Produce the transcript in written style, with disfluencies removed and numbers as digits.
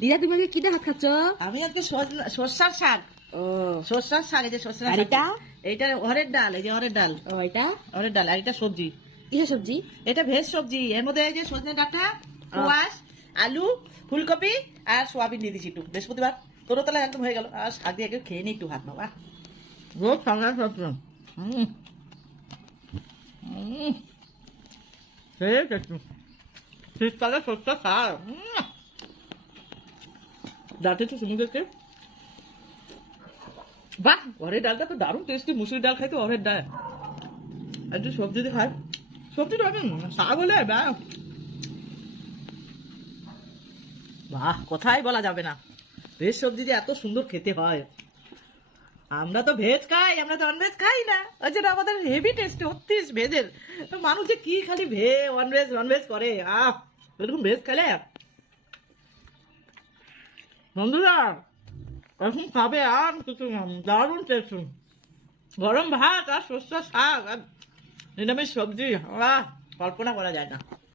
দিদা তুমি আজকে কি দিয়ে ভাত খাচ্ছ? আমি আজকে সর্ষার শাক। ও সর্ষার শাক, এই যে সর্ষার আর শাক। এটা? এইটা অড়ের ডাল, এই যে অড়ের ডাল। ও এটা অড়ের ডাল, আর এটা সবজি। কিসের সবজি? এটা ভেজ সবজি। এর মধ্যে এই যে সজনে ডাঁটা, কোয়াশ, আলু, ফুলকপি আর সোয়াবিন দিয়ে দিচ্ছি একটু। বৃহস্পতিবার তোরও তাহলে একদম হয়ে গেল। আর শাক দিয়ে একটু খেয়ে নি একটু ভাত বাবা। রোজ সঙ্গে সবজি। একটু শীতকালে সর্ষার শাক। ডালটা একটু শুনে দেখতে। বাহ, অরের ডালটা তো দারুণ টেস্টি। মুসুরির ডাল খাই তো অরের ডাল একটু সবজি দিয়ে খাই। সবজিটা আমি শাক হলে বাহ, কথাই বলা যাবে না। ভেজ সবজি যে এত সুন্দর খেতে হয়। আমরা তো ভেজ খাই, আমরা তো ননভেজ খাই না। ওই জন্য আমাদের হেভি টেস্ট হচ্ছে ভেজের। মানুষ যে কি খালি ননভেজ ননভেজ করে। এরকম ভেজ খেলে বন্ধুরা এখন খাবে আর কিছু দারুণ টেস্ট। গরম ভাত আর সর্ষের শাক আর নিরামিষ সবজি, কল্পনা করা যায় না।